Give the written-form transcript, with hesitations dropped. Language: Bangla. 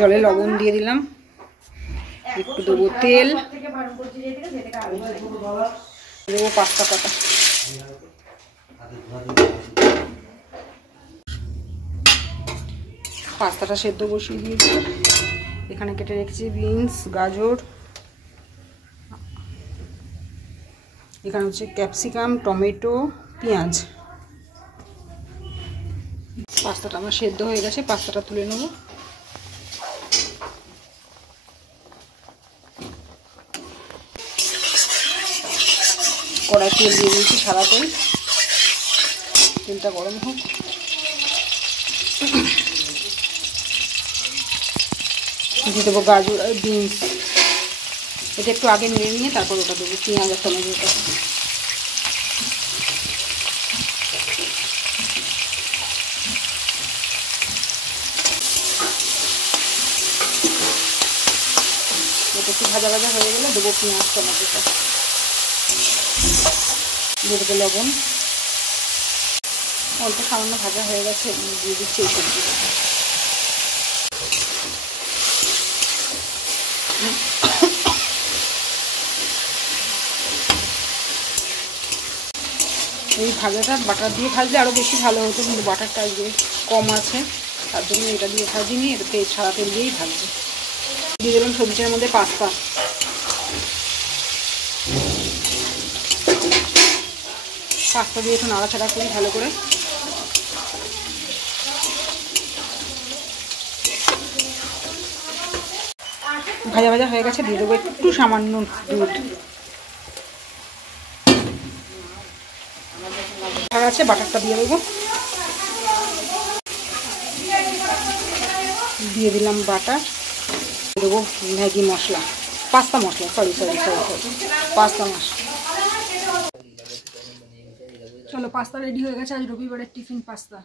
জলে লবণ দিয়ে দিলাম, একটু দেবো তেল, দেবো পাস্তা কাটা। পাস্তাটা সেদ্ধ বসিয়ে দিয়েছি। এখানে কেটে রেখেছি বিনস, গাজর, এখানে হচ্ছে ক্যাপসিকাম, টমেটো, পেঁয়াজ। পাস্তাটা আমার সেদ্ধ হয়ে গেছে, পাস্তাটা তুলে নেব। কড়াই তেল দিয়ে দিয়েছি, সাদা তেল, তেলটা গরম হোক। দিয়ে দেবো গাজর আর বিনস, এটা একটু আগে নেড়ে নিয়ে তারপর ওটা দেবো, পেঁয়াজ আর টমেটোটা। এটা একটু ভাজা ভাজা হয়ে গেলে দেবো পেঁয়াজ টমেটোটা, দিয়ে দেবো লবণ। অল্প সামান্য ভাজা হয়ে গেছে, দিয়ে দিচ্ছি এই সবজিটা। এই ভাজাটা বাটার দিয়ে ভাজলে আরও বেশি ভালো হতো, কিন্তু বাটারটা আজকে কম আছে, তার জন্য এটা দিয়ে ভাজিনি, এটাতে সাদা তেল দিয়েই ভাজবো। দিয়ে দিলাম সবজিটার মধ্যে পাস্তা। পাস্তা দিয়ে একটু নাড়াচাড়া করি ভালো করে। ভাজা ভাজা হয়ে গেছে, দিয়ে দেবো একটু সামান্য দুধ। আর আছে বাটারটা দিয়ে দেবো, দিয়ে দিলাম বাটার, দেবো ম্যাগি মশলা, পাস্তা মশলা, সরি পাস্তা মশলা। চলো পাস্তা রেডি হয়ে গেছে, আজ রবিবারের টিফিন পাস্তা।